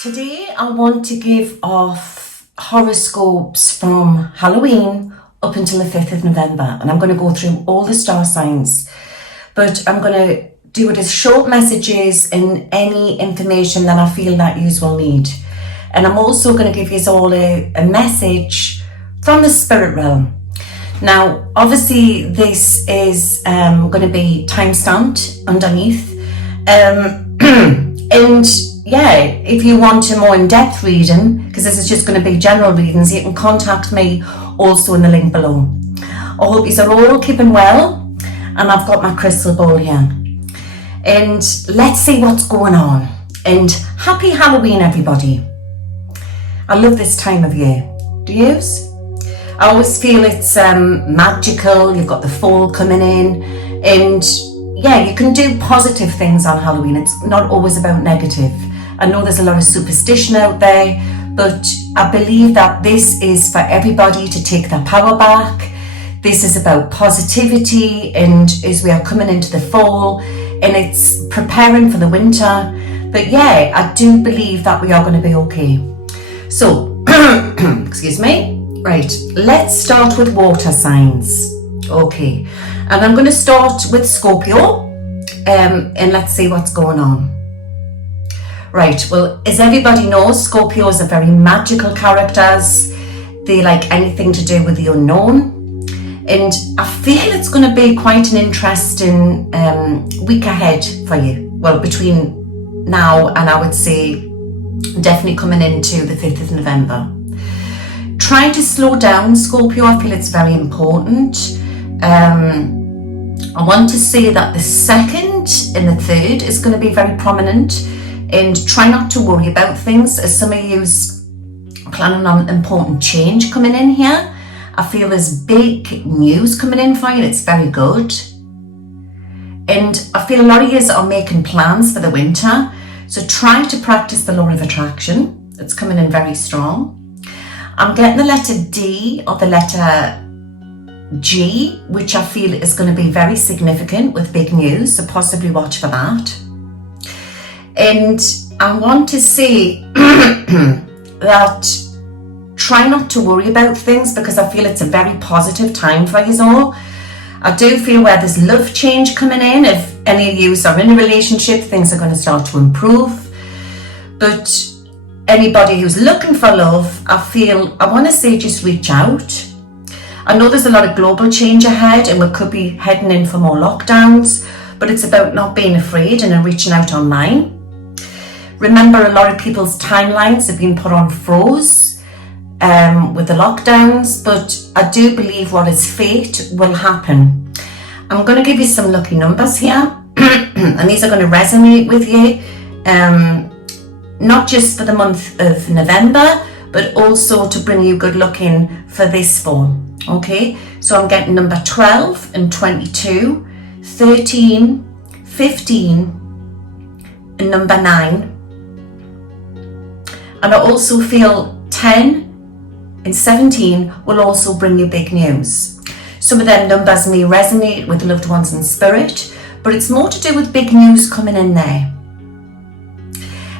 Today I want to give off horoscopes from Halloween up until the 5th of November, and I'm going to go through all the star signs, but I'm going to do it as short messages and any information that I feel that you will need. And I'm also going to give you all a message from the spirit realm. Now obviously this is going to be time stamped underneath, and yeah, if you want a more in-depth reading, because this is just going to be general readings, you can contact me also in the link below. I hope you are all keeping well, and I've got my crystal ball here. And let's see what's going on. And happy Halloween, everybody. I love this time of year. Do you? I always feel it's magical. You've got the fall coming in, and yeah, you can do positive things on Halloween. It's not always about negative. I know there's a lot of superstition out there, but I believe that this is for everybody to take their power back. This is about positivity, and as we are coming into the fall, and it's preparing for the winter. But yeah, I do believe that we are going to be okay. So, excuse me. Right, let's start with water signs. Okay, and I'm going to start with Scorpio, and let's see what's going on. Right, well, as everybody knows, Scorpios are very magical characters. They like anything to do with the unknown. And I feel it's going to be quite an interesting week ahead for you. Well, between now and I would say definitely coming into the 5th of November. Try to slow down, Scorpio. I feel it's very important. I want to say that the 2nd and the 3rd is going to be very prominent. And try not to worry about things, as some of you's planning on important change coming in here. I feel there's big news coming in for you. It's very good. And I feel a lot of you are making plans for the winter. So try to practice the law of attraction. It's coming in very strong. I'm getting the letter D or the letter G, which I feel is going to be very significant with big news. So possibly watch for that. And I want to say that try not to worry about things, because I feel it's a very positive time for you all. I do feel where there's love change coming in. If any of you are in a relationship, things are going to start to improve. But anybody who's looking for love, I want to say just reach out. I know there's a lot of global change ahead, and we could be heading in for more lockdowns, but it's about not being afraid and reaching out online. Remember, a lot of people's timelines have been put on froze with the lockdowns, but I do believe what is fate will happen. I'm going to give you some lucky numbers here, and these are going to resonate with you, not just for the month of November, but also to bring you good luck in for this fall. Okay, so I'm getting number 12 and 22, 13, 15, and number 9. And I also feel 10 and 17 will also bring you big news. Some of them numbers may resonate with loved ones in spirit, but it's more to do with big news coming in there.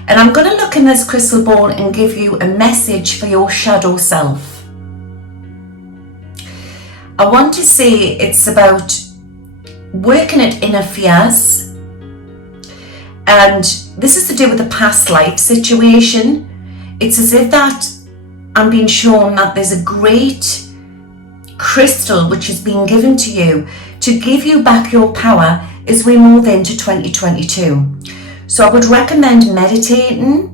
And I'm going to look in this crystal ball and give you a message for your shadow self. I want to say it's about working at inner fears. And this is to do with a past life situation. It's as if that I'm being shown that there's a great crystal which is being given to you to give you back your power as we move into 2022. So I would recommend meditating.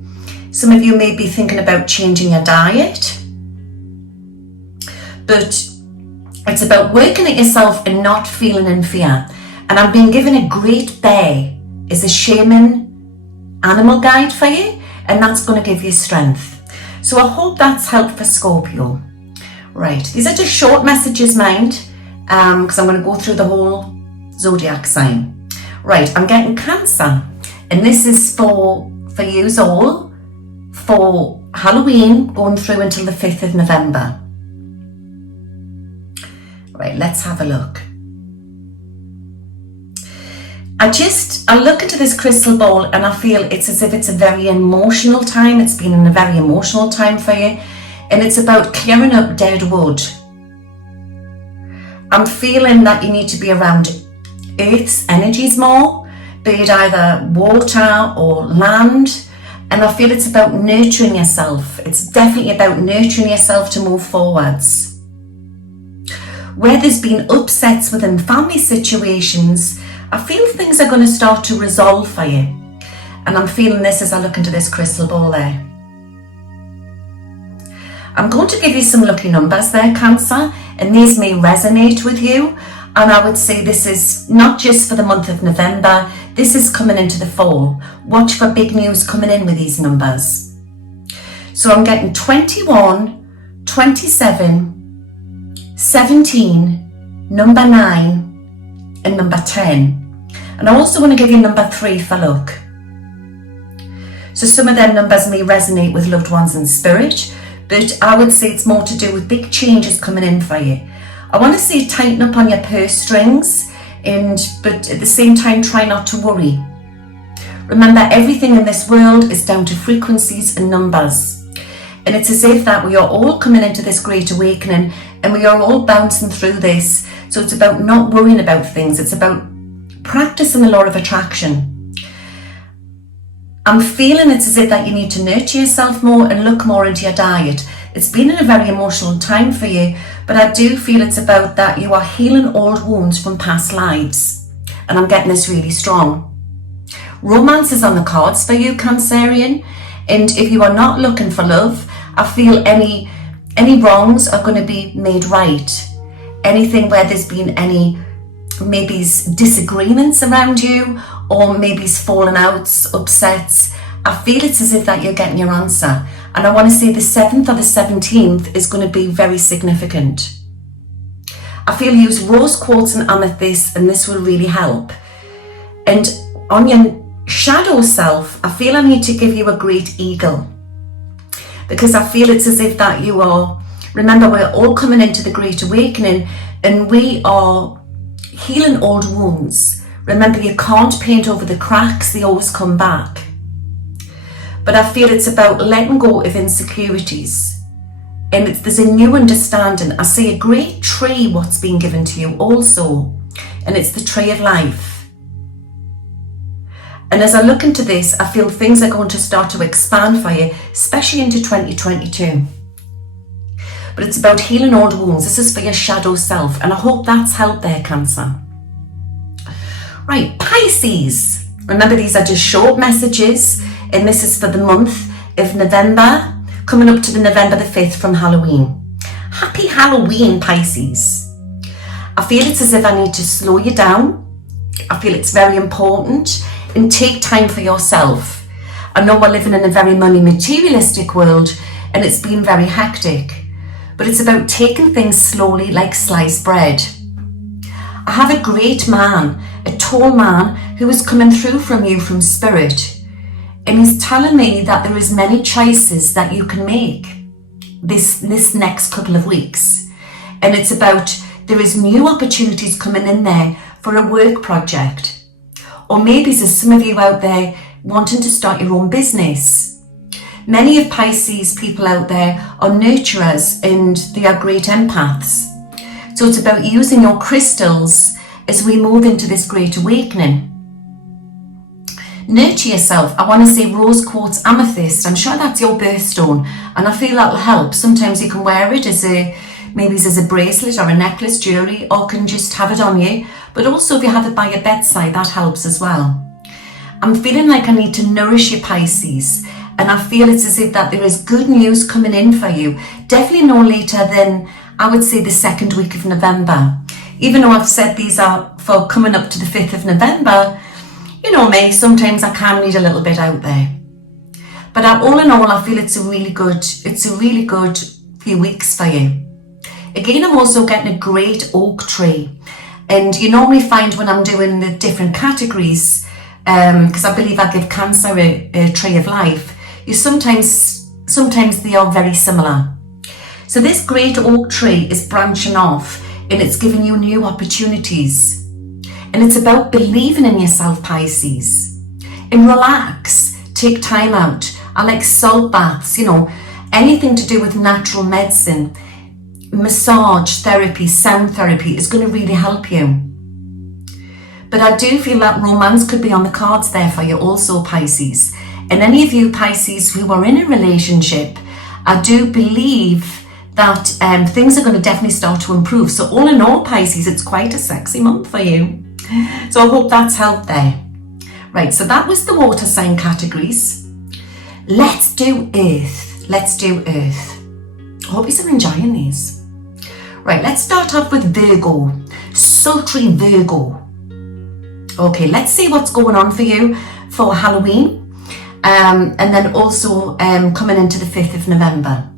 Some of you may be thinking about changing your diet, but it's about working at yourself and not feeling in fear. And I'm being given a great bear as a shaman animal guide for you, and that's going to give you strength. So I hope that's helped for Scorpio. Right, these are just short messages, mind, because I'm going to go through the whole zodiac sign. Right, I'm getting Cancer, and this is for you all for Halloween going through until the 5th of November. Right, let's have a look. I look into this crystal ball and I feel it's as if it's a very emotional time. It's been a very emotional time for you, and it's about clearing up dead wood. I'm feeling that you need to be around Earth's energies more, be it either water or land, and I feel it's about nurturing yourself. It's definitely about nurturing yourself to move forwards. Where there's been upsets within family situations, I feel things are going to start to resolve for you. And I'm feeling this as I look into this crystal ball there. I'm going to give you some lucky numbers there, Cancer, and these may resonate with you. And I would say this is not just for the month of November, this is coming into the fall. Watch for big news coming in with these numbers. So I'm getting 21, 27, 17, number 9, and number 10. And I also want to give you number 3 for luck. So some of them numbers may resonate with loved ones in spirit, but I would say it's more to do with big changes coming in for you. I want to say tighten up on your purse strings, but at the same time try not to worry. Remember, everything in this world is down to frequencies and numbers. And it's as if that we are all coming into this great awakening and we are all bouncing through this. So it's about not worrying about things. It's about practicing the law of attraction. I'm feeling it's as if that you need to nurture yourself more and look more into your diet. It's been in a very emotional time for you, but I do feel it's about that you are healing old wounds from past lives. And I'm getting this really strong. Romance is on the cards for you, Cancerian. And if you are not looking for love, I feel any wrongs are going to be made right. Anything where there's been any maybe disagreements around you, or maybe falling outs, upsets, I feel it's as if that you're getting your answer. And I want to say the 7th or the 17th is going to be very significant. I feel use rose quartz and amethyst, and this will really help. And on your shadow self, I feel I need to give you a great eagle, because I feel it's as if that you are, remember, we're all coming into the great awakening and we are healing old wounds. Remember, you can't paint over the cracks, they always come back. But I feel it's about letting go of insecurities. And there's a new understanding. I see a great tree, what's being given to you also. And it's the tree of life. And as I look into this, I feel things are going to start to expand for you, especially into 2022. But it's about healing old wounds. This is for your shadow self. And I hope that's helped there, Cancer. Right, Pisces. Remember, these are just short messages. And this is for the month of November, coming up to the November the 5th from Halloween. Happy Halloween, Pisces. I feel it's as if I need to slow you down. I feel it's very important, and take time for yourself. I know we're living in a very money materialistic world and it's been very hectic, but it's about taking things slowly like sliced bread. I have a great man, a tall man, who is coming through from you from spirit. And he's telling me that there is many choices that you can make this next couple of weeks. And it's about, there is new opportunities coming in there for a work project. Or maybe there's some of you out there wanting to start your own business. Many of Pisces people out there are nurturers and they are great empaths. So it's about using your crystals as we move into this great awakening. Nurture yourself. I want to say rose quartz amethyst. I'm sure that's your birthstone, and I feel that'll help. Sometimes you can wear it as maybe as a bracelet or a necklace, jewelry, or can just have it on you. But also if you have it by your bedside, that helps as well. I'm feeling like I need to nourish your Pisces, and I feel it's as if that there is good news coming in for you. Definitely no later than, I would say, the 2nd week of November. Even though I've said these are for coming up to the 5th of November, you know me, sometimes I can need a little bit out there. But all in all, I feel it's a really good few weeks for you. Again, I'm also getting a great oak tree. And you normally find when I'm doing the different categories, because I believe I give Cancer a tree of life, sometimes they are very similar. So this great oak tree is branching off and it's giving you new opportunities. And it's about believing in yourself, Pisces. And relax, take time out. I like salt baths, you know, anything to do with natural medicine, massage therapy, sound therapy is going to really help you. But I do feel that romance could be on the cards there for you also, Pisces. And any of you Pisces who are in a relationship, I do believe that things are going to definitely start to improve. So all in all, Pisces, it's quite a sexy month for you. So I hope that's helped there. Right, so that was the water sign categories. Let's do Earth. Let's do Earth. I hope you're enjoying these. Right, let's start off with Virgo. Sultry Virgo. Okay, let's see what's going on for you for Halloween. And then also coming into the 5th of November.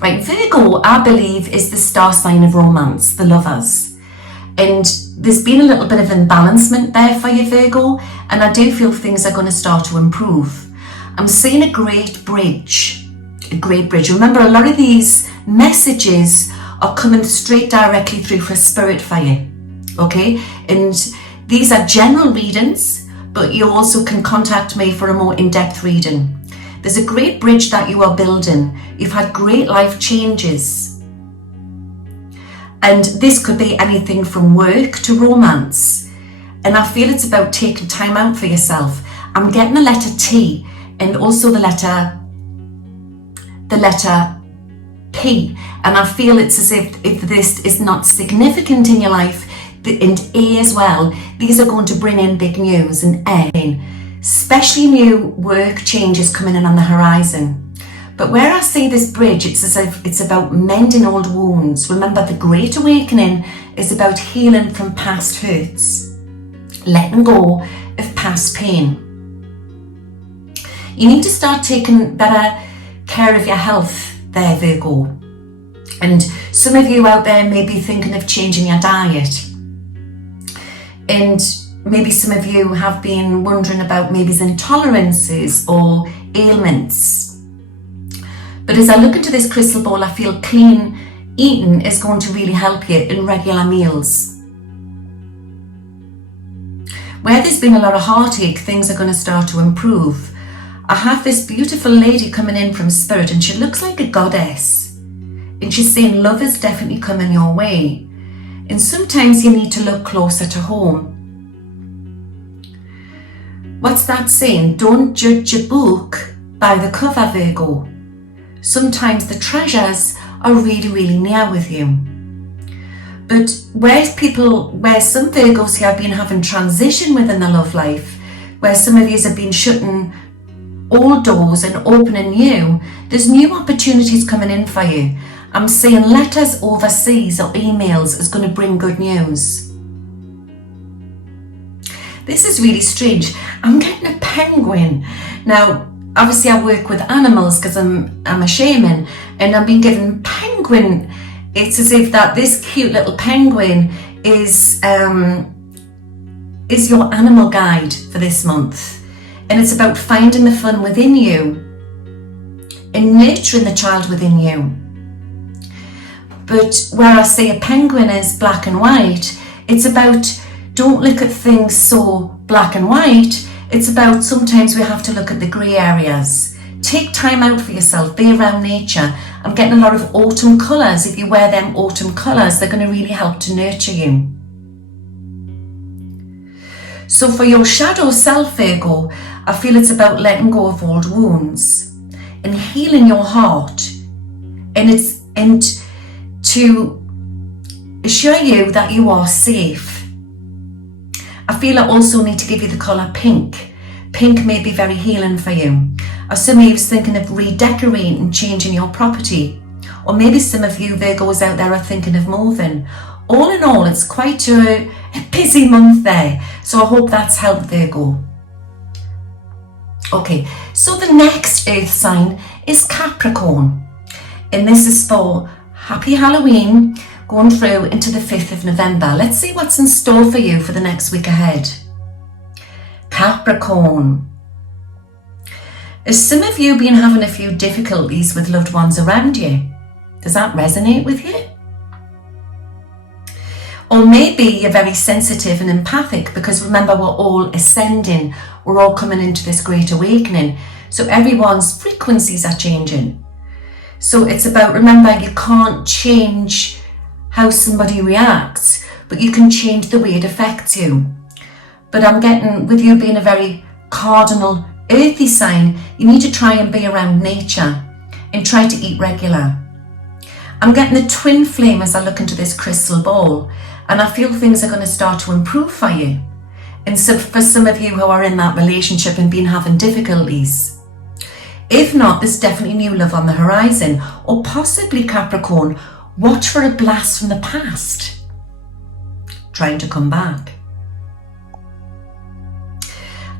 Right, Virgo, I believe, is the star sign of romance, the lovers. And there's been a little bit of imbalancement there for you, Virgo, and I do feel things are going to start to improve. I'm seeing a great bridge, Remember, a lot of these messages are coming straight directly through for spirit for you, okay? And these are general readings, but you also can contact me for a more in-depth reading. There's a great bridge that you are building. You've had great life changes. And this could be anything from work to romance. And I feel it's about taking time out for yourself. I'm getting the letter T and also the letter P. And I feel it's as if this is not significant in your life, and A as well, these are going to bring in big news, and A, especially new work changes coming in on the horizon. But where I see this bridge, it's as if it's about mending old wounds. Remember, the Great Awakening is about healing from past hurts, letting go of past pain. You need to start taking better care of your health there, Virgo. And some of you out there may be thinking of changing your diet. And maybe some of you have been wondering about maybe intolerances or ailments. But as I look into this crystal ball, I feel clean eating is going to really help you in regular meals. Where there's been a lot of heartache, things are going to start to improve. I have this beautiful lady coming in from spirit, and she looks like a goddess. And she's saying love is definitely coming your way. And sometimes you need to look closer to home. What's that saying? Don't judge a book by the cover, Virgo. Sometimes the treasures are really, really near with you. But where some Virgos here have been having transition within their love life, where some of you have been shutting old doors and opening new, there's new opportunities coming in for you. I'm seeing letters overseas or emails is going to bring good news. This is really strange. I'm getting a penguin. Now, obviously I work with animals because I'm a shaman, and I've been given penguin. It's as if that this cute little penguin is your animal guide for this month. And it's about finding the fun within you and nurturing the child within you. But where I say a penguin is black and white, it's about don't look at things so black and white. It's about sometimes we have to look at the grey areas. Take time out for yourself, be around nature. I'm getting a lot of autumn colours. If you wear them autumn colours, they're going to really help to nurture you. So for your shadow self, Virgo, I feel it's about letting go of old wounds and healing your heart. And to assure you that you are safe. I feel I also need to give you the colour pink. Pink may be very healing for you. Or some of you is thinking of redecorating and changing your property. Or maybe some of you Virgos out there are thinking of moving. All in all, it's quite a busy month there. So I hope that's helped, Virgo. Okay, so the next earth sign is Capricorn. And this is for Happy Halloween, going through into the 5th of November. Let's see what's in store for you for the next week ahead. Capricorn. As some of you have been having a few difficulties with loved ones around you, does that resonate with you? Or maybe you're very sensitive and empathic, because remember, we're all ascending. We're all coming into this great awakening. So everyone's frequencies are changing. So it's about, remember, you can't change how somebody reacts, but you can change the way it affects you. But I'm getting, with you being a very cardinal earthy sign, you need to try and be around nature and try to eat regular. I'm getting the twin flame as I look into this crystal ball, and I feel things are going to start to improve for you. And so for some of you who are in that relationship and been having difficulties. If not, there's definitely new love on the horizon. Or possibly, Capricorn, watch for a blast from the past trying to come back.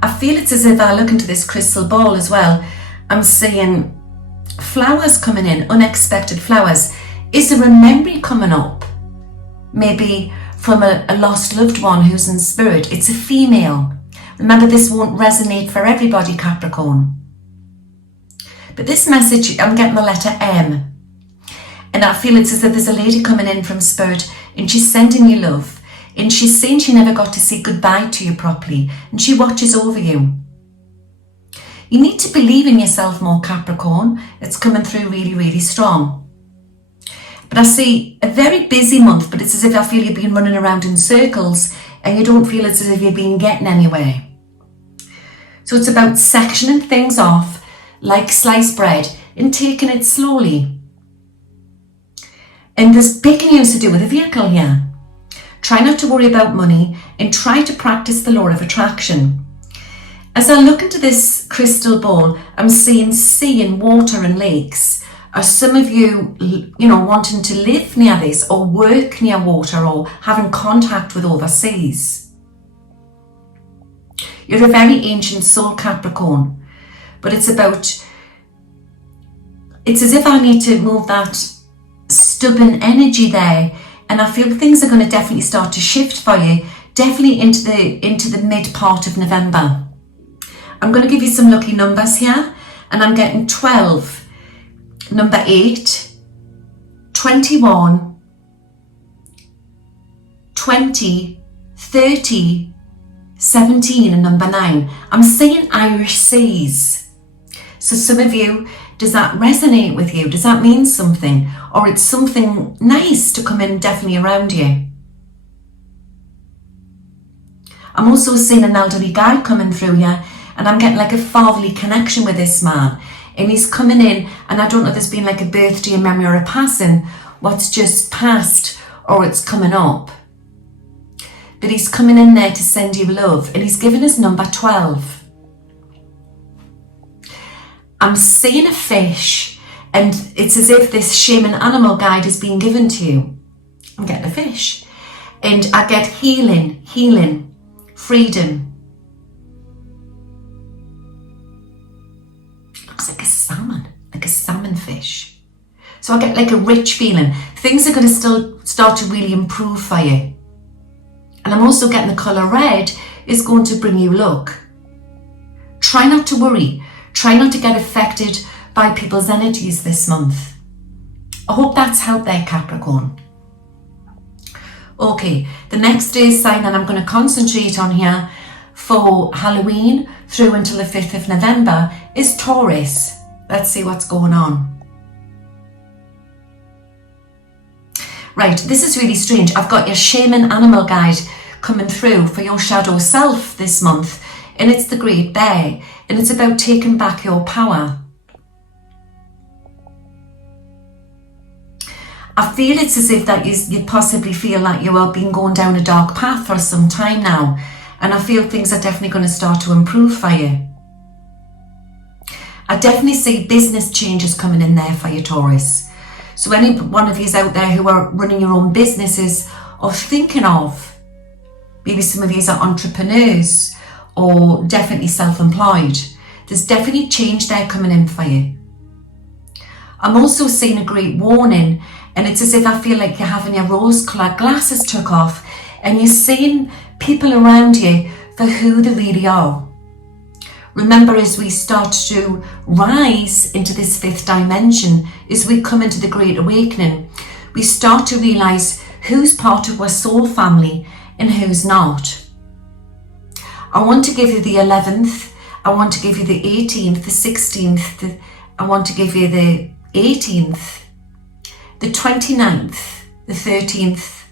I feel it's as if I look into this crystal ball as well, I'm seeing flowers coming in, unexpected flowers. Is there a memory coming up? Maybe from a lost loved one who's in spirit. It's a female. Remember, this won't resonate for everybody, Capricorn. But this message, I'm getting the letter M. And I feel it's as if there's a lady coming in from spirit and she's sending you love. And she's saying she never got to say goodbye to you properly. And she watches over you. You need to believe in yourself more, Capricorn. It's coming through really, really strong. But I see a very busy month, but it's as if I feel you've been running around in circles and you don't feel it's as if you've been getting anywhere. So it's about sectioning things off like sliced bread and taking it slowly. And there's big news to do with a vehicle here. Try not to worry about money and try to practice the law of attraction. As I look into this crystal ball, I'm seeing sea and water and lakes. Are some of you, wanting to live near this or work near water or having contact with overseas? You're a very ancient soul, Capricorn, but it's as if I need to move that stubborn energy there, and I feel things are going to definitely start to shift for you, definitely into the mid part of November. I'm going to give you some lucky numbers here, and I'm getting 12, number 8, 21, 20, 30, 17 and number 9. I'm seeing Irish seas. So some of you, does that resonate with you? Does that mean something? Or it's something nice to come in definitely around you? I'm also seeing an elderly guy coming through here, and I'm getting like a fatherly connection with this man. And he's coming in, and I don't know if there's been like a birthday, a memory or a passing, what's just passed or it's coming up. But he's coming in there to send you love, and he's given us number 12. I'm seeing a fish, and it's as if this shaman animal guide has been given to you. I'm getting a fish. And I get healing, freedom. Looks like a salmon fish. So I get like a rich feeling. Things are going to still start to really improve for you. And I'm also getting the colour red is going to bring you luck. Try not to worry. Try not to get affected by people's energies this month. I hope that's helped there, Capricorn. Okay, the next day's sign that I'm going to concentrate on here for Halloween through until the 5th of November is Taurus. Let's see what's going on. Right, this is really strange. I've got your shaman animal guide coming through for your shadow self this month, and it's the Great Bear, and it's about taking back your power. I feel it's as if that you possibly feel like you have been going down a dark path for some time now, and I feel things are definitely going to start to improve for you. I definitely see business changes coming in there for you, Taurus. So any one of you out there who are running your own businesses or thinking of, maybe some of you are entrepreneurs or definitely self-employed, there's definitely change there coming in for you. I'm also seeing a great warning, and it's as if I feel like you're having your rose-coloured glasses took off and you're seeing people around you for who they really are. Remember, as we start to rise into this 5th dimension, as we come into the Great Awakening, we start to realise who's part of our soul family and who's not. I want to give you the 11th, I want to give you the 18th, the 16th, I want to give you the 18th, the 29th, the 13th,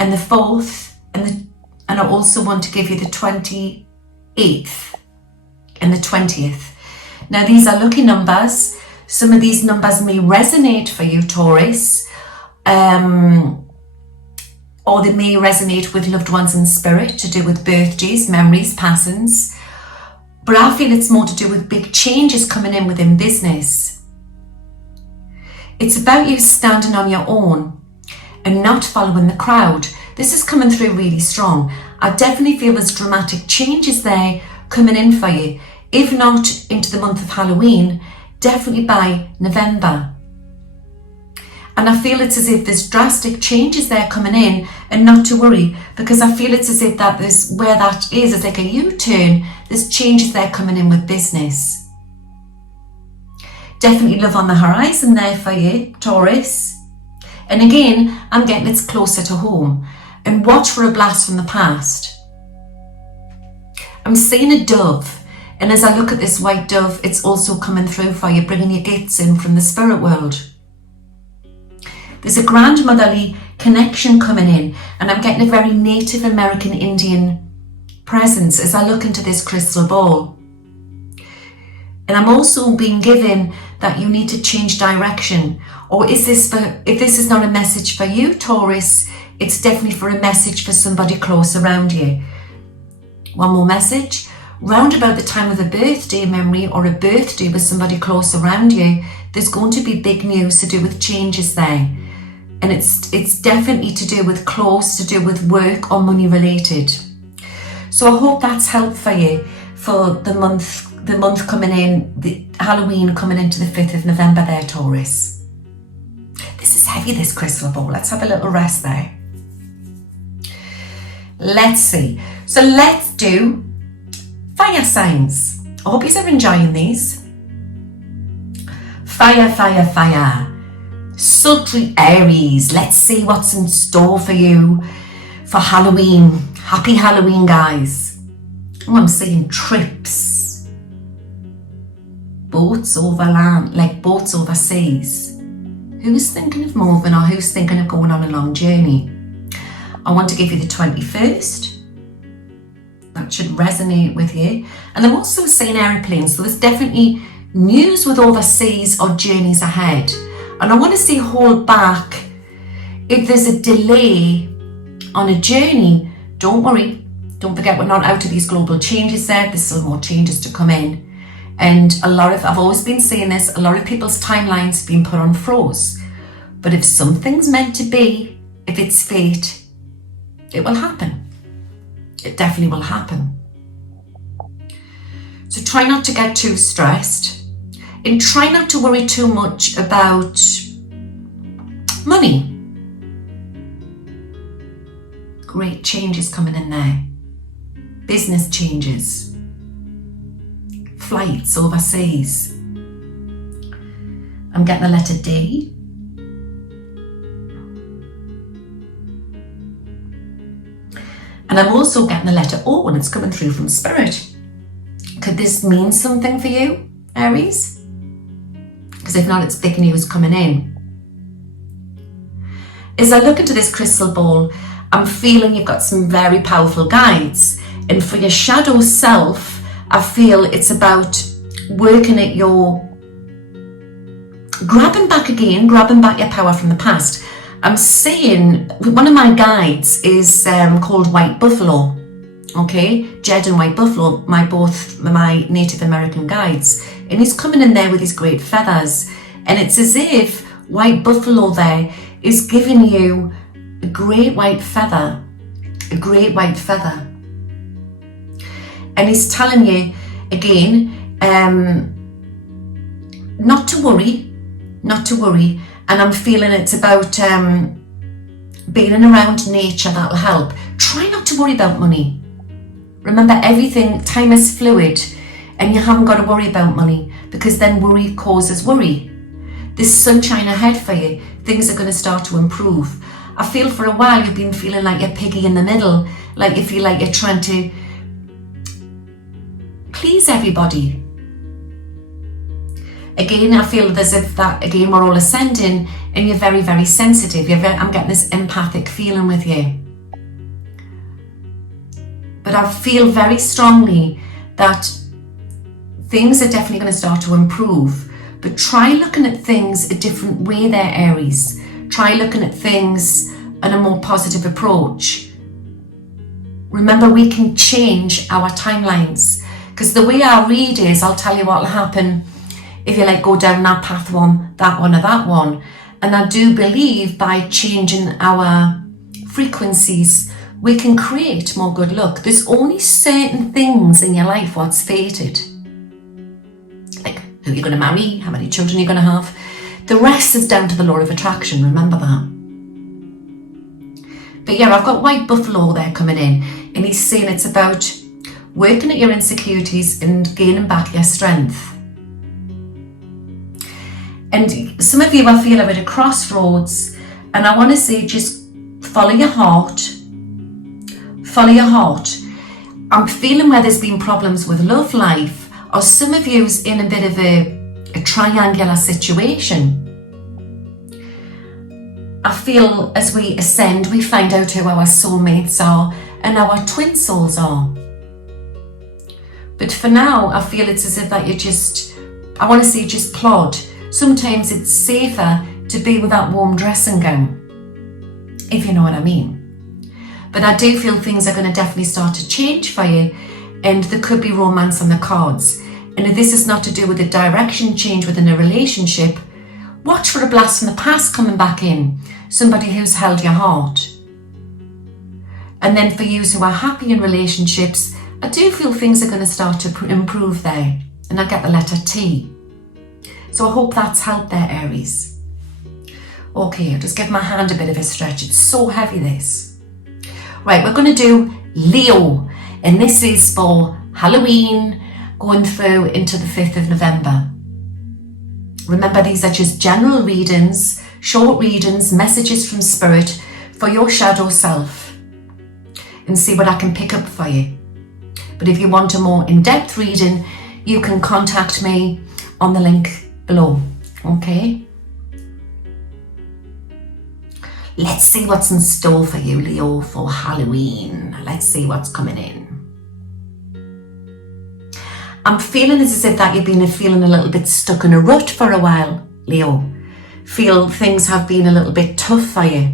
and the 4th, and I also want to give you the 28th and the 20th. Now these are lucky numbers. Some of these numbers may resonate for you, Taurus, or they may resonate with loved ones in spirit, to do with birthdays, memories, passings. But I feel it's more to do with big changes coming in within business. It's about you standing on your own and not following the crowd. This is coming through really strong. I definitely feel there's dramatic changes there coming in for you. If not into the month of Halloween, definitely by November. And I feel it's as if there's drastic changes there coming in, and not to worry, because I feel it's as if that is where that is like a U-turn. There's changes there coming in with business. Definitely love on the horizon there for you, Taurus. And again, I'm getting it's closer to home. And watch for a blast from the past. I'm seeing a dove. And as I look at this white dove, it's also coming through for you, bringing your gifts in from the spirit world. There's a grandmotherly connection coming in, and I'm getting a very Native American Indian presence as I look into this crystal ball. And I'm also being given that you need to change direction. Or is this for, if this is not a message for you, Taurus, it's definitely for a message for somebody close around you. One more message. Round about the time of a birthday memory or a birthday with somebody close around you, there's going to be big news to do with changes there. And it's definitely to do with close, to do with work or money related. So I hope that's helped for you for the month coming in, the Halloween coming into the 5th of November there, Taurus. This is heavy, this crystal ball. Let's have a little rest there. Let's see. So let's do fire signs. I hope you're enjoying these. Fire, fire, fire. Sultry Aries. Let's see what's in store for you for Halloween. Happy Halloween, guys. Oh, I'm seeing trips. Boats over land, like boats overseas. Who's thinking of moving, or who's thinking of going on a long journey? I want to give you the 21st. That should resonate with you. And I'm also seeing airplanes, so there's definitely news with overseas or journeys ahead. And I want to see hold back. If there's a delay on a journey, don't worry. Don't forget, we're not out of these global changes there. There's still more changes to come in. And I've always been saying this, a lot of people's timelines have been put on froze. But if something's meant to be, if it's fate, it will happen. It definitely will happen. So try not to get too stressed, and try not to worry too much about money. Great changes coming in there. Business changes. Flights overseas. I'm getting the letter D. And I'm also getting the letter O, and it's coming through from Spirit. Could this mean something for you, Aries? Because if not, it's big news coming in. As I look into this crystal ball, I'm feeling you've got some very powerful guides. And for your shadow self, I feel it's about working at your grabbing back your power from the past. I'm saying one of my guides is called White Buffalo. Okay, Jed and White Buffalo, both my Native American guides, and he's coming in there with his great feathers, and it's as if White Buffalo there is giving you a great white feather, and he's telling you again not to worry, and I'm feeling it's about being around nature. That'll help. Try not to worry about money. Remember, time is fluid, and you haven't got to worry about money, because then worry causes worry. There's sunshine ahead for you. Things are going to start to improve. I feel for a while you've been feeling like you're piggy in the middle, like you feel like you're trying to please everybody. Again, I feel as if that, again, we're all ascending and you're very, very sensitive. I'm getting this empathic feeling with you. But I feel very strongly that things are definitely going to start to improve. But try looking at things a different way there, Aries. Try looking at things in a more positive approach. Remember, we can change our timelines. Because the way I read is, I'll tell you what will happen if you go down that path one, that one, or that one. And I do believe by changing our frequencies, we can create more good luck. There's only certain things in your life what's fated. Like who you're going to marry, how many children you're going to have. The rest is down to the law of attraction, remember that. But yeah, I've got White Buffalo there coming in, and he's saying it's about working at your insecurities and gaining back your strength. And some of you, I feel, are at a crossroads, and I want to say just follow your heart. Follow your heart. I'm feeling where there's been problems with love life, or some of you's in a bit of a triangular situation. I feel as we ascend, we find out who our soulmates are and our twin souls are. But for now, I feel it's as if that you just, I want to say just plod. Sometimes it's safer to be with that warm dressing gown, if you know what I mean. But I do feel things are going to definitely start to change for you, and there could be romance on the cards. And if this is not to do with a direction change within a relationship, watch for a blast from the past coming back in, somebody who's held your heart. And then for you who are happy in relationships, I do feel things are going to start to improve there. And I get the letter T. So I hope that's helped there, Aries. Okay, I'll just give my hand a bit of a stretch. It's so heavy, this. Right, we're going to do Leo. And this is for Halloween, going through into the 5th of November. Remember, these are just general readings, short readings, messages from Spirit for your shadow self. And see what I can pick up for you. But if you want a more in-depth reading, you can contact me on the link below. Okay? Let's see what's in store for you, Leo, for Halloween. Let's see what's coming in. I'm feeling as if that you've been feeling a little bit stuck in a rut for a while, Leo. Feel things have been a little bit tough for you.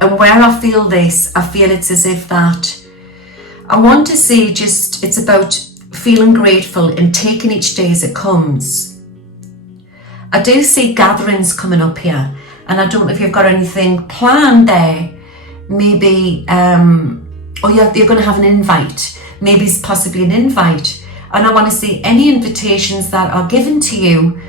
And where I feel this, I feel it's as if that I want to say just it's about feeling grateful and taking each day as it comes. I do see gatherings coming up here, and I don't know if you've got anything planned there. Maybe, or you're going to have an invite. Maybe it's possibly an invite. And I want to say any invitations that are given to you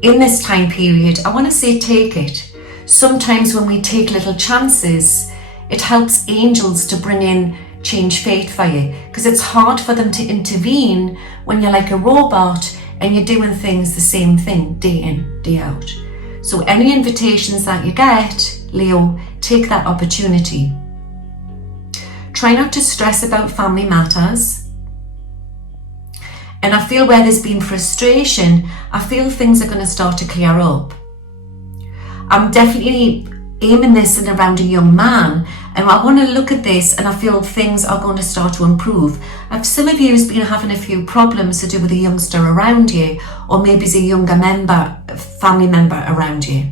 in this time period, I want to say take it. Sometimes when we take little chances, it helps angels to bring in change fate for you, because it's hard for them to intervene when you're like a robot and you're doing things the same thing day in, day out. So any invitations that you get, Leo, take that opportunity. Try not to stress about family matters. And I feel where there's been frustration, I feel things are going to start to clear up. I'm definitely aiming this in around a young man, and I want to look at this and I feel things are going to start to improve. Some of you has been having a few problems to do with a youngster around you, or maybe it's a younger family member around you.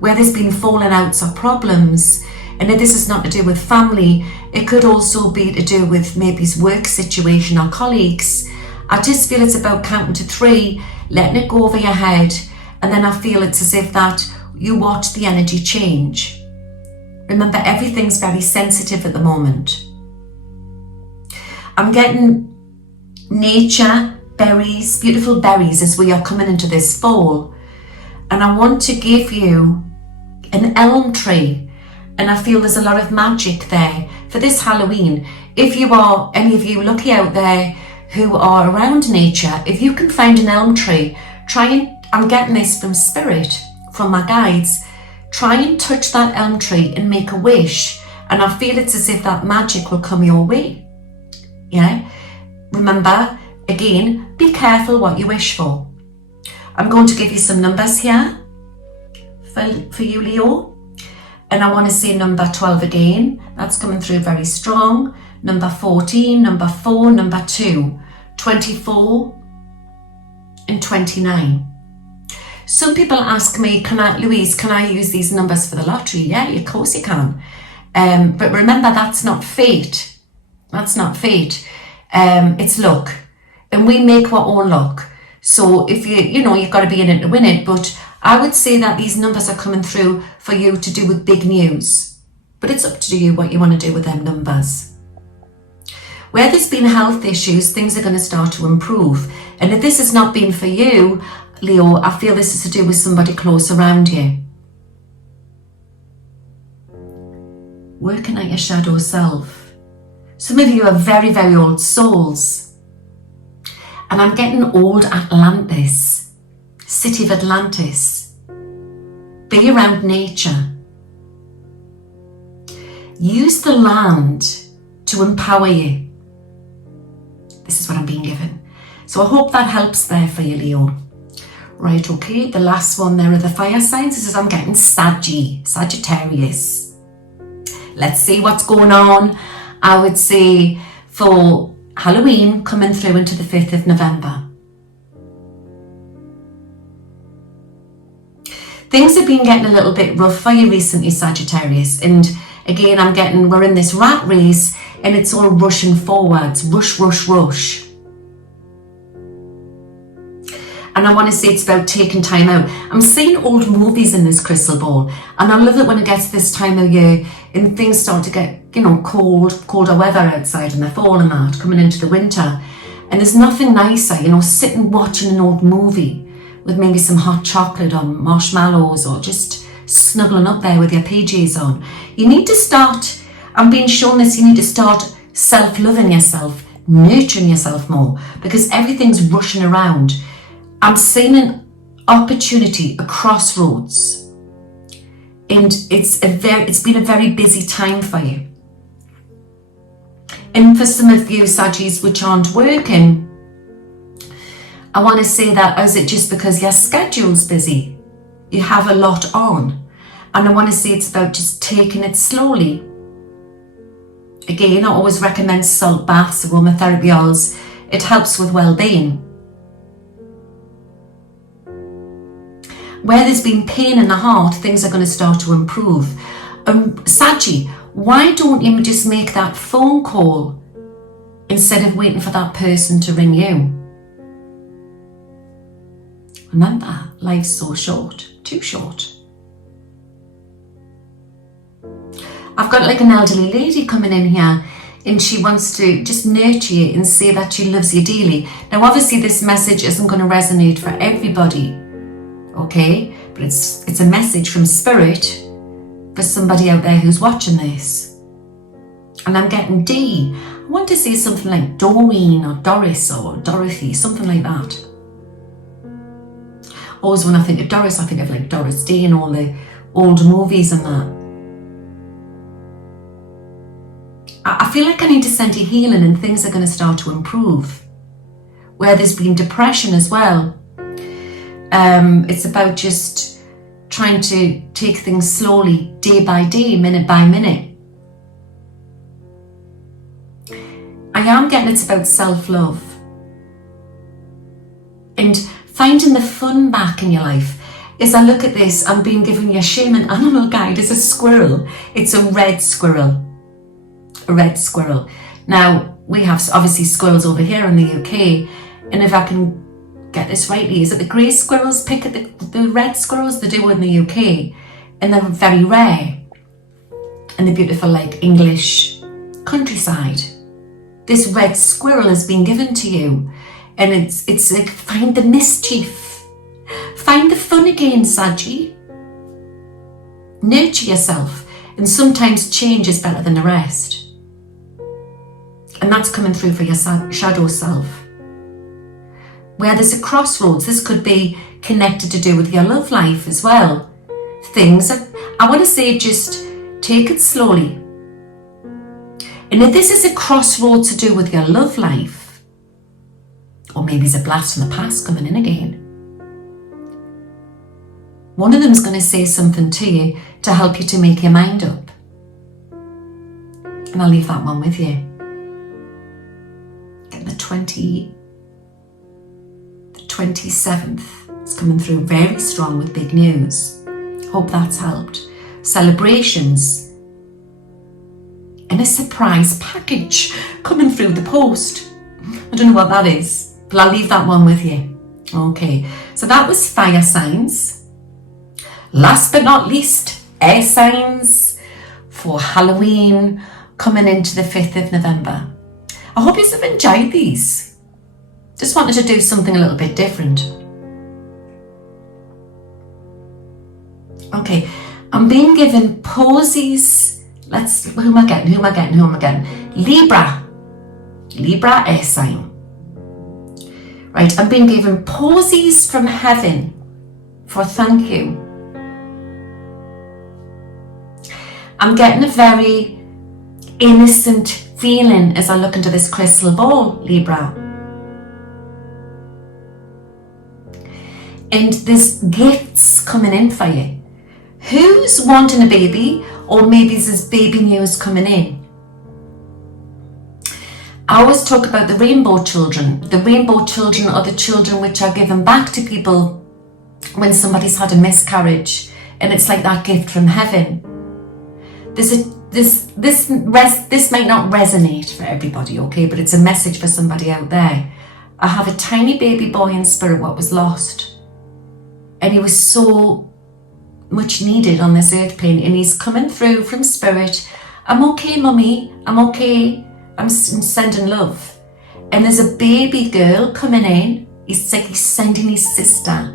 Where there's been falling outs or problems, and if this is not to do with family, it could also be to do with maybe his work situation or colleagues. I just feel it's about counting to 3, letting it go over your head, and then I feel it's as if that you watch the energy change. Remember, everything's very sensitive at the moment. I'm getting nature, berries, beautiful berries as we are coming into this fall. And I want to give you an elm tree. And I feel there's a lot of magic there for this Halloween. If you are, any of you lucky out there who are around nature, if you can find an elm tree, try and, I'm getting this from Spirit, from my guides, try and touch that elm tree and make a wish, and I feel it's as if that magic will come your way. Yeah? Remember, again, be careful what you wish for. I'm going to give you some numbers here for you, Leo. And I want to say number 12 again. That's coming through very strong. Number 14, number 4, number 2, 24 and 29. Some people ask me, Louise, can I use these numbers for the lottery? Yeah, of course you can. But remember, that's not fate. That's not fate. It's luck. And we make our own luck. So if you've got to be in it to win it. But I would say that these numbers are coming through for you to do with big news. But it's up to you what you want to do with them numbers. Where there's been health issues, things are going to start to improve. And if this has not been for you, Leo, I feel this is to do with somebody close around you. Working at your shadow self. Some of you are very, very old souls. And I'm getting old Atlantis, city of Atlantis. Be around nature. Use the land to empower you. This is what I'm being given. So I hope that helps there for you, Leo. Right, okay, the last one there are the fire signs. This is I'm getting Saggitarius. Let's see what's going on. I would say for Halloween coming through into the 5th of November. Things have been getting a little bit rough for you recently, Sagittarius. And again, I'm getting, we're in this rat race and it's all rushing forwards. Rush, rush, rush. And I want to say it's about taking time out. I'm seeing old movies in this crystal ball. And I love it when it gets this time of year and things start to get, colder weather outside in the fall and that, coming into the winter. And there's nothing nicer, sitting watching an old movie with maybe some hot chocolate or marshmallows or just snuggling up there with your PJs on. You need to start, I'm being shown this, you need to start self-loving yourself, nurturing yourself more because everything's rushing around. I'm seeing an opportunity, a crossroads, and it's been a very busy time for you. And for some of you Saggies which aren't working, I want to say that is it just because your schedule's busy? You have a lot on. And I want to say it's about just taking it slowly. Again, I always recommend salt baths, aromatherapy oils. It helps with well-being. Where there's been pain in the heart, things are going to start to improve. Saggy, why don't you just make that phone call instead of waiting for that person to ring you? Remember, life's so short, too short. I've got like an elderly lady coming in here and she wants to just nurture you and say that she loves you dearly. Now obviously this message isn't going to resonate for everybody, okay? But it's a message from Spirit for somebody out there who's watching this. And I'm getting D. I want to say something like Doreen or Doris or Dorothy, something like that. Always when I think of Doris, I think of like Doris Day and all the old movies and that. I feel like I need to send you healing and things are going to start to improve. Where there's been depression as well. It's about just trying to take things slowly, day by day, minute by minute. I am getting it's about self-love. And finding the fun back in your life. As I look at this, I'm being given your shaman animal guide. It's a squirrel. It's a red squirrel. A red squirrel. Now, we have obviously squirrels over here in the UK. And if I can get this rightly, is it the grey squirrels pick at the red squirrels? They do in the UK. And they're very rare. And the beautiful like English countryside. This red squirrel has been given to you. And it's like, find the mischief. Find the fun again, Saggy. Nurture yourself. And sometimes change is better than the rest. And that's coming through for your shadow self. Where there's a crossroads, this could be connected to do with your love life as well. things. I want to say just take it slowly. And if this is a crossroad to do with your love life, or maybe it's a blast from the past coming in again, one of them is going to say something to you to help you to make your mind up. And I'll leave that one with you. Get the 27th. It's coming through very strong with big news. Hope that's helped. Celebrations. And a surprise package coming through the post. I don't know what that is, but I'll leave that one with you. Okay, so that was fire signs. Last but not least, air signs for Halloween coming into the 5th of November. I hope you've enjoyed these. Just wanted to do something a little bit different. Okay, I'm being given posies. Who am I getting? Libra air sign. Right, I'm being given posies from heaven for thank you. I'm getting a very innocent feeling as I look into this crystal ball, Libra. And there's gifts coming in for you. Who's wanting a baby, or maybe there's baby news coming in? I always talk about the rainbow children. The rainbow children are the children which are given back to people when somebody's had a miscarriage, and it's like that gift from heaven. This might not resonate for everybody, okay, but it's a message for somebody out there. I have a tiny baby boy in spirit what was lost, and he was so much needed on this earth plane, and he's coming through from spirit. I'm okay, mummy, I'm okay, I'm sending love. And there's a baby girl coming in. He's like he's sending his sister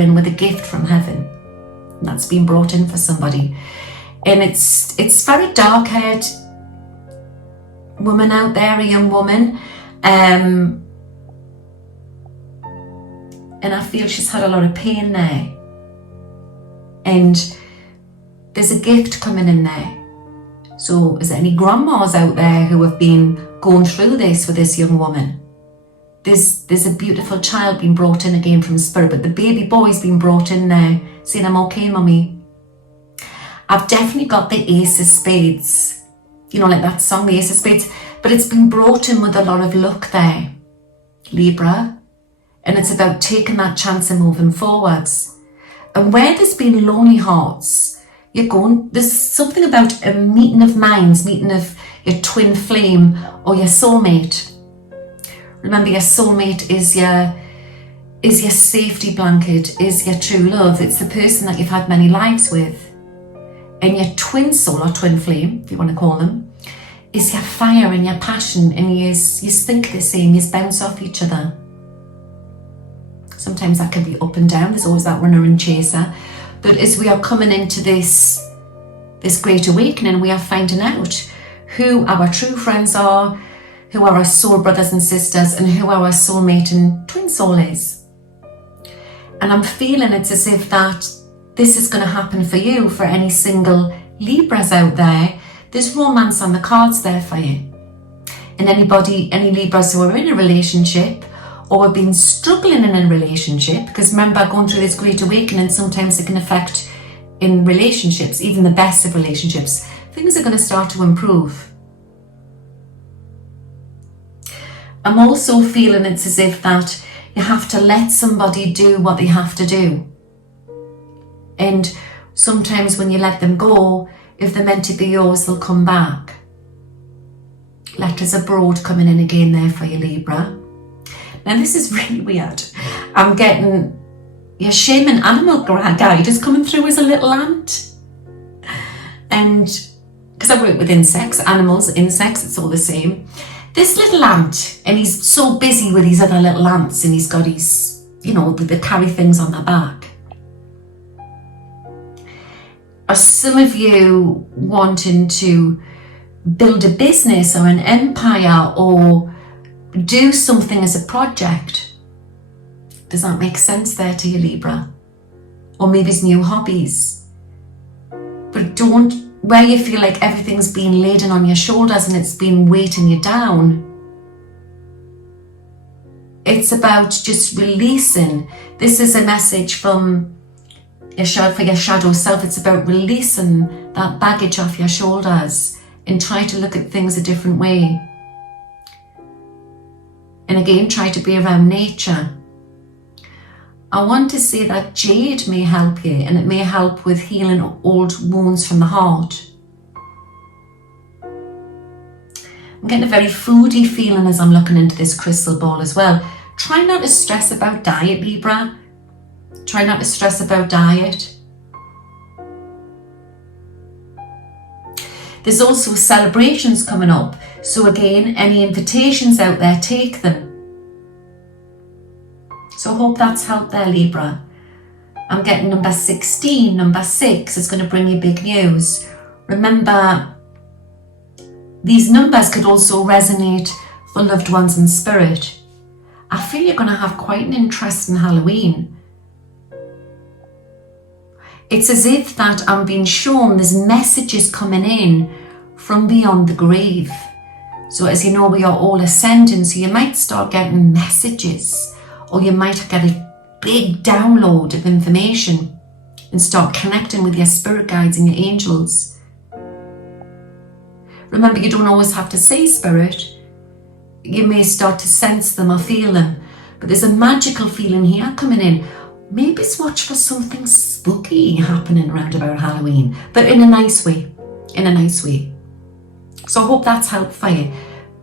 in with a gift from heaven. And that's been brought in for somebody. And it's very dark-haired woman out there, a young woman. And I feel she's had a lot of pain there. And there's a gift coming in there. So is there any grandmas out there who have been going through this with this young woman? There's a beautiful child being brought in again from spirit, but the baby boy's been brought in there saying, I'm okay, mummy. I've definitely got the Ace of Spades, you know, like that song, the Ace of Spades, but it's been brought in with a lot of luck there, Libra, and it's about taking that chance and moving forwards. And where there's been lonely hearts, there's something about a meeting of minds, meeting of your twin flame or your soulmate. Remember, your soulmate is your safety blanket, is your true love. It's the person that you've had many lives with. And your twin soul or twin flame, if you want to call them, is your fire and your passion, and you think the same, you bounce off each other. Sometimes that can be up and down, there's always that runner and chaser. But as we are coming into this great awakening, we are finding out who our true friends are, who our soul brothers and sisters, and who our soulmate and twin soul is. And I'm feeling it's as if that this is going to happen for you, for any single Libras out there. There's romance on the cards there for you. And any Libras who are in a relationship or have been struggling in a relationship, because remember, going through this great awakening, sometimes it can affect in relationships, even the best of relationships. Things are going to start to improve. I'm also feeling it's as if that you have to let somebody do what they have to do. And sometimes when you let them go, if they're meant to be yours, they'll come back. Letters abroad coming in again there for you, Libra. Now this is really weird. I'm getting your shaman animal guide is coming through as a little ant. And because I work with insects, animals, insects, it's all the same. This little ant, and he's so busy with his other little ants, and he's got his, they carry things on their back. Are some of you wanting to build a business or an empire or do something as a project? Does that make sense there to you, Libra? or maybe it's new hobbies. But don't, where you feel like everything's been laden on your shoulders and it's been weighting you down. It's about just releasing. This is a message from for your shadow self. It's about releasing that baggage off your shoulders and try to look at things a different way. And again, try to be around nature. I want to say that jade may help you, and it may help with healing old wounds from the heart. I'm getting a very foodie feeling as I'm looking into this crystal ball as well. Try not to stress about diet, Libra. Try not to stress about diet. There's also celebrations coming up. So again, any invitations out there, take them. So I hope that's helped there, Libra. I'm getting number 16, number 6 is going to bring you big news. Remember, these numbers could also resonate for loved ones in spirit. I feel you're going to have quite an interesting Halloween. It's as if that I'm being shown there's messages coming in from beyond the grave. So as you know, we are all ascending, so you might start getting messages, or you might get a big download of information and start connecting with your spirit guides and your angels. Remember, you don't always have to say spirit. You may start to sense them or feel them, but there's a magical feeling here coming in. Maybe it's watch for something spooky happening around about Halloween, but in a nice way, in a nice way. So I hope that's helped for you.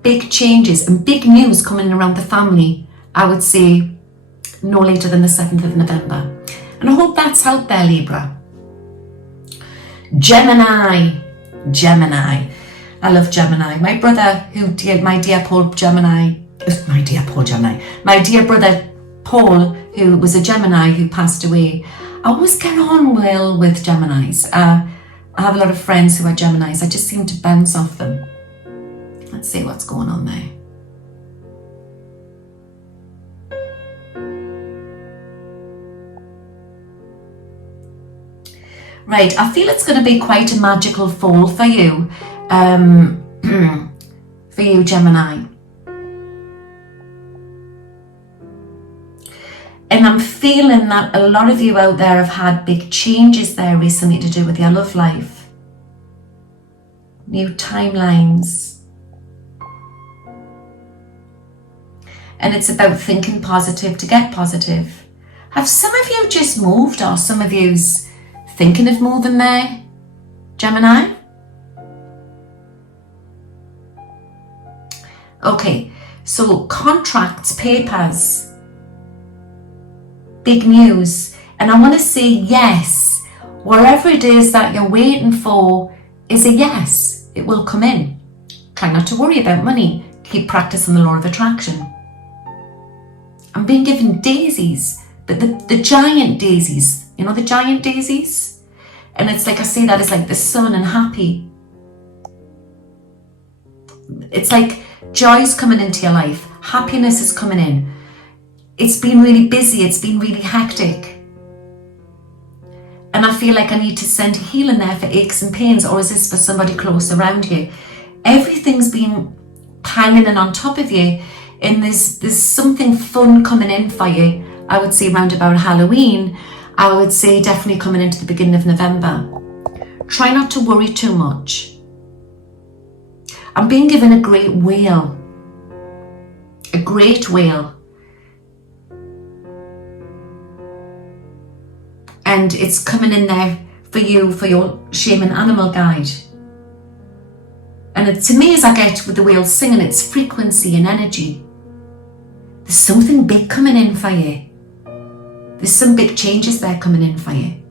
Big changes and big news coming around the family, I would say no later than the 7th of November. And I hope that's helped there, Libra. Gemini. I love Gemini. My brother, my dear brother Paul, who was a Gemini who passed away. I always get on well with Geminis. I have a lot of friends who are Geminis. I just seem to bounce off them. Let's see what's going on there. Right, I feel it's going to be quite a magical fall for you, Gemini. And I'm feeling that a lot of you out there have had big changes there recently to do with your love life. New timelines. And it's about thinking positive to get positive. Have some of you just moved, or some of you's thinking of moving there, Gemini? Okay, so contracts, papers, big news. And I want to say yes. Wherever it is that you're waiting for is a yes. It will come in. Try not to worry about money. Keep practicing the law of attraction. I'm being given daisies, but the giant daisies. You know the giant daisies? And it's like, I say that as like the sun and happy. It's like joy's coming into your life. Happiness is coming in. It's been really busy. It's been really hectic. And I feel like I need to send healing there for aches and pains, or is this for somebody close around you? Everything's been piling in on top of you, and there's something fun coming in for you. I would say round about Halloween. I would say definitely coming into the beginning of November. Try not to worry too much. I'm being given a great whale. A great whale. And it's coming in there for you, for your shaman animal guide. And to me, as I get with the whale singing, it's frequency and energy. There's something big coming in for you. There's some big changes there coming in for you.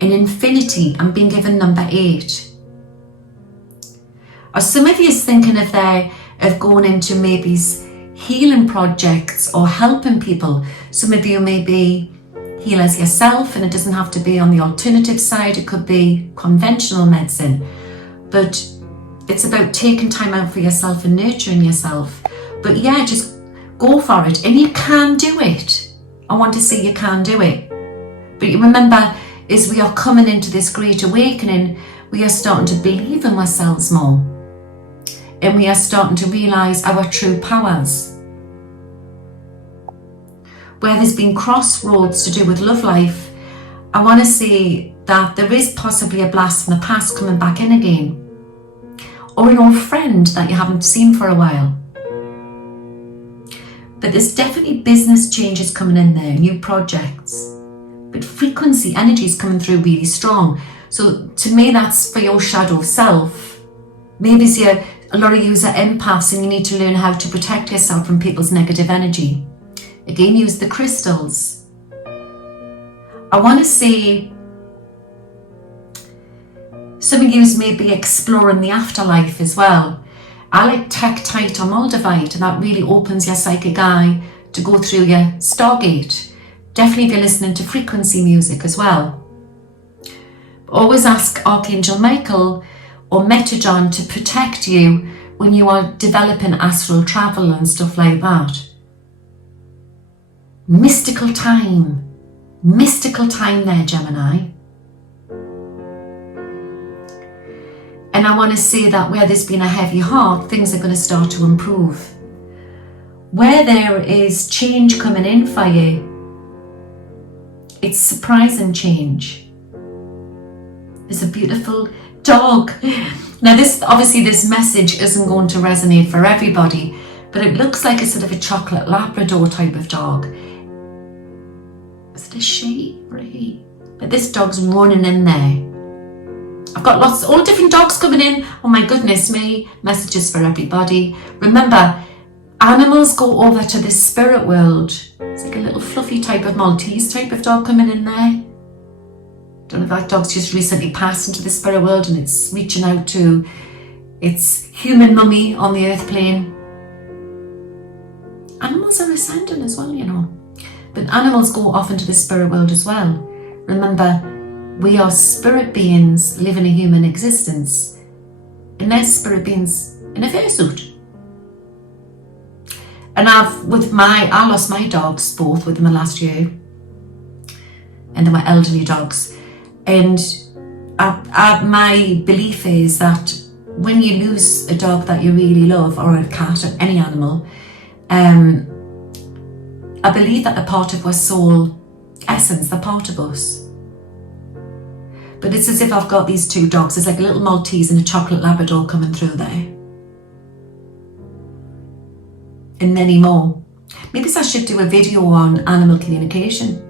In infinity, I'm being given number 8. Or some of you is thinking of going into maybe healing projects or helping people. Some of you may be healers yourself, and it doesn't have to be on the alternative side. It could be conventional medicine. But it's about taking time out for yourself and nurturing yourself. But yeah, just go for it. And you can do it. I want to see you can do it. But you remember, as we are coming into this great awakening, we are starting to believe in ourselves more. And we are starting to realise our true powers. Where there's been crossroads to do with love life, I want to say that there is possibly a blast from the past coming back in again. Or an old friend that you haven't seen for a while. But there's definitely business changes coming in there, new projects. But frequency, energy is coming through really strong. So to me, that's for your shadow self. Maybe a lot of you are empaths and you need to learn how to protect yourself from people's negative energy. Again, use the crystals. I want to say some of you may be exploring the afterlife as well. I like Tektite or Moldavite, and that really opens your psychic eye to go through your Stargate. Definitely if you're listening to frequency music as well. Always ask Archangel Michael or Metatron to protect you when you are developing astral travel and stuff like that. Mystical time there, Gemini. And I want to say that where there's been a heavy heart, things are going to start to improve. Where there is change coming in for you, it's surprising change. There's a beautiful dog. Now this message isn't going to resonate for everybody, but it looks like a sort of a chocolate Labrador type of dog. Is it a she or a he? But this dog's running in there. I've got all different dogs coming in. Oh my goodness me. Messages for everybody. Remember, animals go over to the spirit world. It's like a little fluffy type of Maltese type of dog coming in there. Don't know if that dog's just recently passed into the spirit world and it's reaching out to its human mummy on the earth plane. Animals are ascending as well, you know. But animals go off into the spirit world as well. Remember, we are spirit beings living a human existence. And they're spirit beings in a fursuit. And I lost my dogs both within the last year. And they were elderly dogs. And my belief is that when you lose a dog that you really love, or a cat, or any animal, I believe that they're part of our soul essence, they're part of us. But it's as if I've got these two dogs. There's like a little Maltese and a chocolate Labrador coming through there. And many more. Maybe I should do a video on animal communication.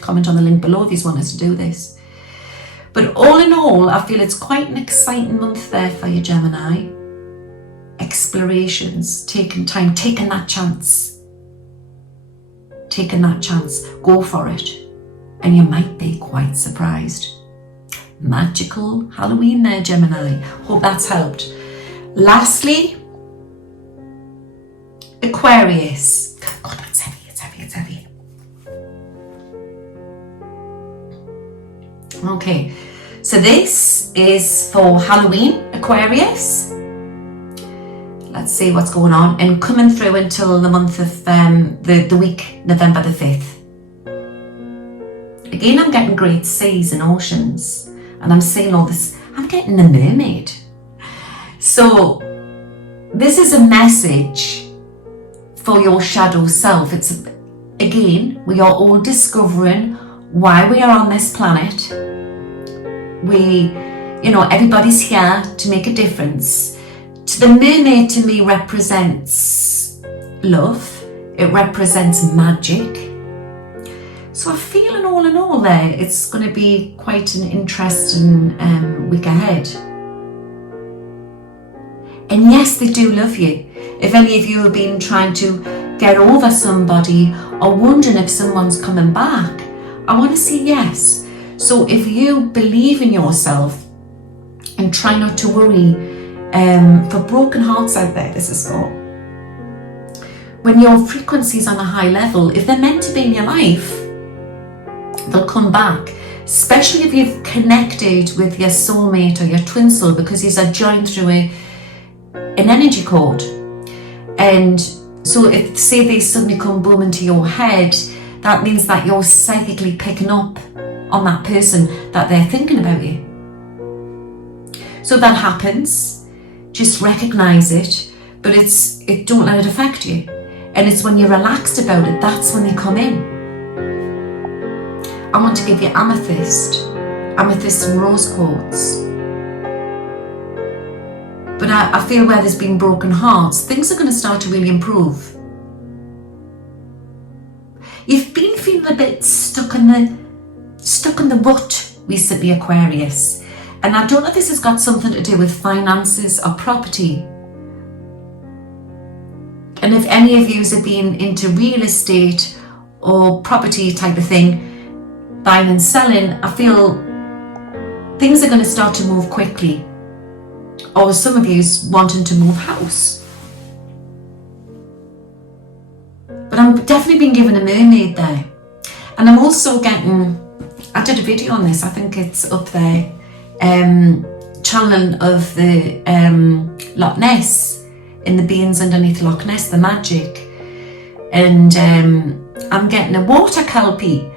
Comment on the link below if you want us to do this. But all in all, I feel it's quite an exciting month there for you, Gemini. Explorations, taking time, taking that chance. Taking that chance, go for it. And you might be quite surprised. Magical Halloween there, Gemini. Hope that's helped. Lastly, Aquarius. God, that's heavy, it's heavy, it's heavy. Okay, so this is for Halloween, Aquarius. Let's see what's going on. And coming through until the month of the week, November the 5th. Again, I'm getting great seas and oceans. And I'm seeing all this. I'm getting the mermaid. So this is a message for your shadow self. It's, again, we are all discovering why we are on this planet. Everybody's here to make a difference. The mermaid to me represents love. It represents magic. So I'm feeling all in all there, it's going to be quite an interesting week ahead. And yes, they do love you. If any of you have been trying to get over somebody or wondering if someone's coming back, I want to say yes. So if you believe in yourself and try not to worry, for broken hearts out there, this is for. When your frequency is on a high level, if they're meant to be in your life, they'll come back, especially if you've connected with your soulmate or your twin soul, because these are joined through an energy cord. And so if, say, they suddenly come boom into your head, that means that you're psychically picking up on that person, that they're thinking about you. So that happens, just recognize it, but don't let it affect you. And it's when you're relaxed about it, that's when they come in. I want to give you amethyst and rose quartz. But I feel where there's been broken hearts, things are going to start to really improve. You've been feeling a bit stuck in the rut recently, Aquarius. And I don't know if this has got something to do with finances or property. And if any of you have been into real estate or property type of thing, buying and selling, I feel things are going to start to move quickly. Or some of you wanting to move house. But I'm definitely being given a mermaid there. And I'm also getting, I did a video on this, I think it's up there, channeling of the Loch Ness, in the beings underneath Loch Ness, the magic. And I'm getting a water kelpie.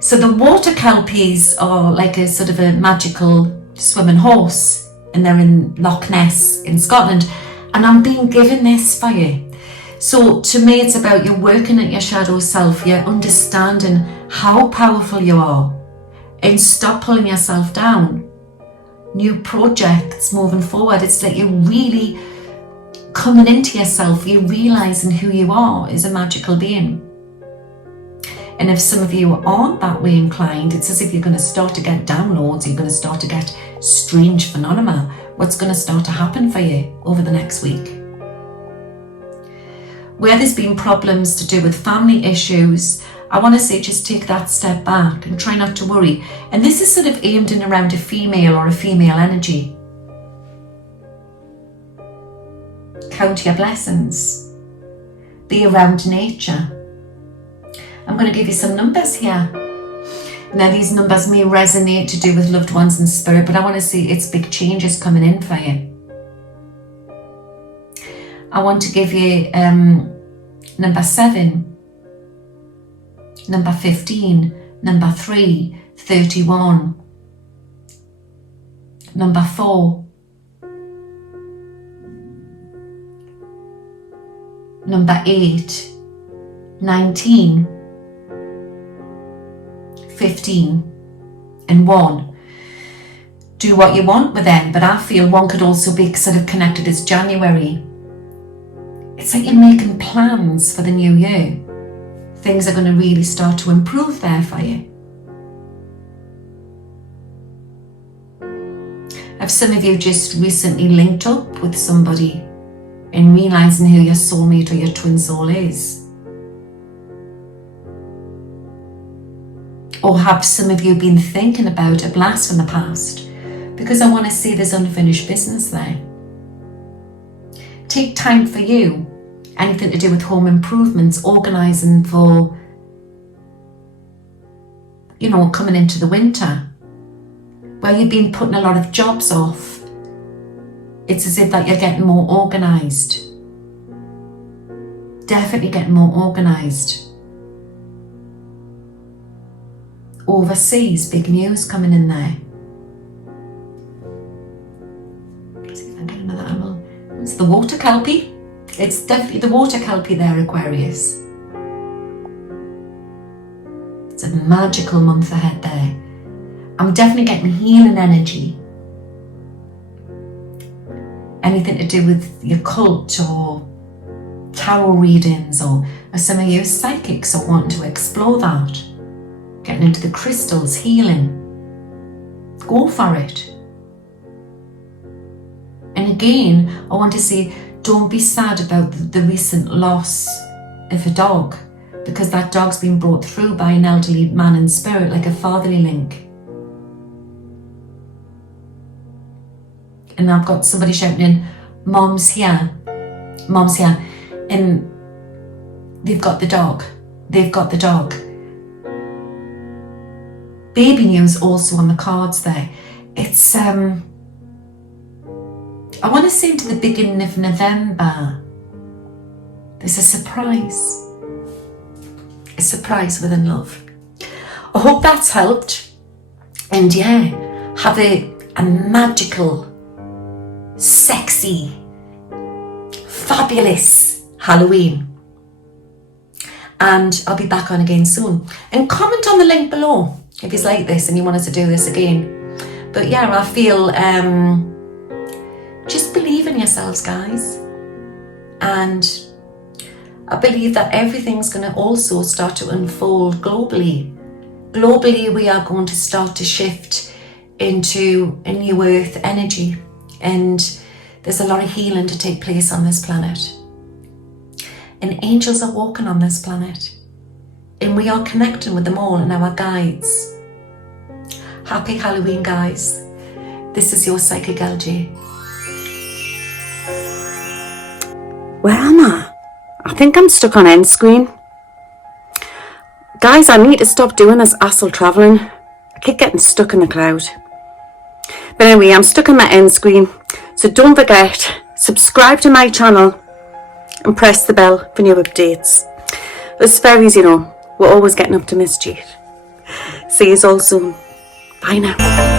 So the water kelpies are like a sort of a magical swimming horse, and they're in Loch Ness in Scotland, and I'm being given this for you. So to me, it's about you working at your shadow self, you're understanding how powerful you are, and stop pulling yourself down. New projects moving forward, it's like you're really coming into yourself, you're realizing who you are as a magical being. And if some of you aren't that way inclined, it's as if you're going to start to get downloads, you're going to start to get strange phenomena. What's going to start to happen for you over the next week? Where there's been problems to do with family issues, I want to say just take that step back and try not to worry. And this is sort of aimed in around a female or a female energy. Count your blessings. Be around nature. I'm going to give you some numbers here. Now these numbers may resonate to do with loved ones in spirit, but I want to see it's big changes coming in for you. I want to give you number 7, number 15, number 3, 31, number 4, number 8, 19, 15 and 1. Do what you want with them, but I feel 1 could also be sort of connected as January. It's like you're making plans for the new year. Things are going to really start to improve there for you. Have some of you just recently linked up with somebody and realizing who your soulmate or your twin soul is? Or have some of you been thinking about a blast from the past? Because I want to see there's unfinished business there. Take time for you. Anything to do with home improvements, organising for, coming into the winter. Where you've been putting a lot of jobs off. It's as if that you're getting more organised. Definitely getting more organised. Overseas, big news coming in there. Let's see if I can get another animal. It's the water kelpie. It's definitely the water kelpie there, Aquarius. It's a magical month ahead there. I'm definitely getting healing energy. Anything to do with your cult or tarot readings, or some of you psychics are wanting to explore that. Getting into the crystals, healing. Go for it. And again, I want to say, don't be sad about the recent loss of a dog, because that dog's been brought through by an elderly man in spirit, like a fatherly link. And I've got somebody shouting in, Mom's here. Mom's here. And they've got the dog. They've got the dog. Baby news also on the cards there. It's, I want to say into the beginning of November, there's a surprise surprise within love. I hope that's helped. And yeah, have a magical, sexy, fabulous Halloween. And I'll be back on again soon. And comment on the link below if you like this and you want us to do this again. But yeah, I feel just believe in yourselves, guys. And I believe that everything's going to also start to unfold globally. Globally, we are going to start to shift into a new earth energy. And there's a lot of healing to take place on this planet. And angels are walking on this planet. And we are connecting with them all and our guides. Happy Halloween, guys. This is your Psychic LG. Where am I? I think I'm stuck on end screen. Guys, I need to stop doing this astral travelling. I keep getting stuck in the cloud. But anyway, I'm stuck on my end screen. So don't forget, subscribe to my channel and press the bell for new updates. Us fairies, you know, we're always getting up to mischief. See you all soon. Bye now.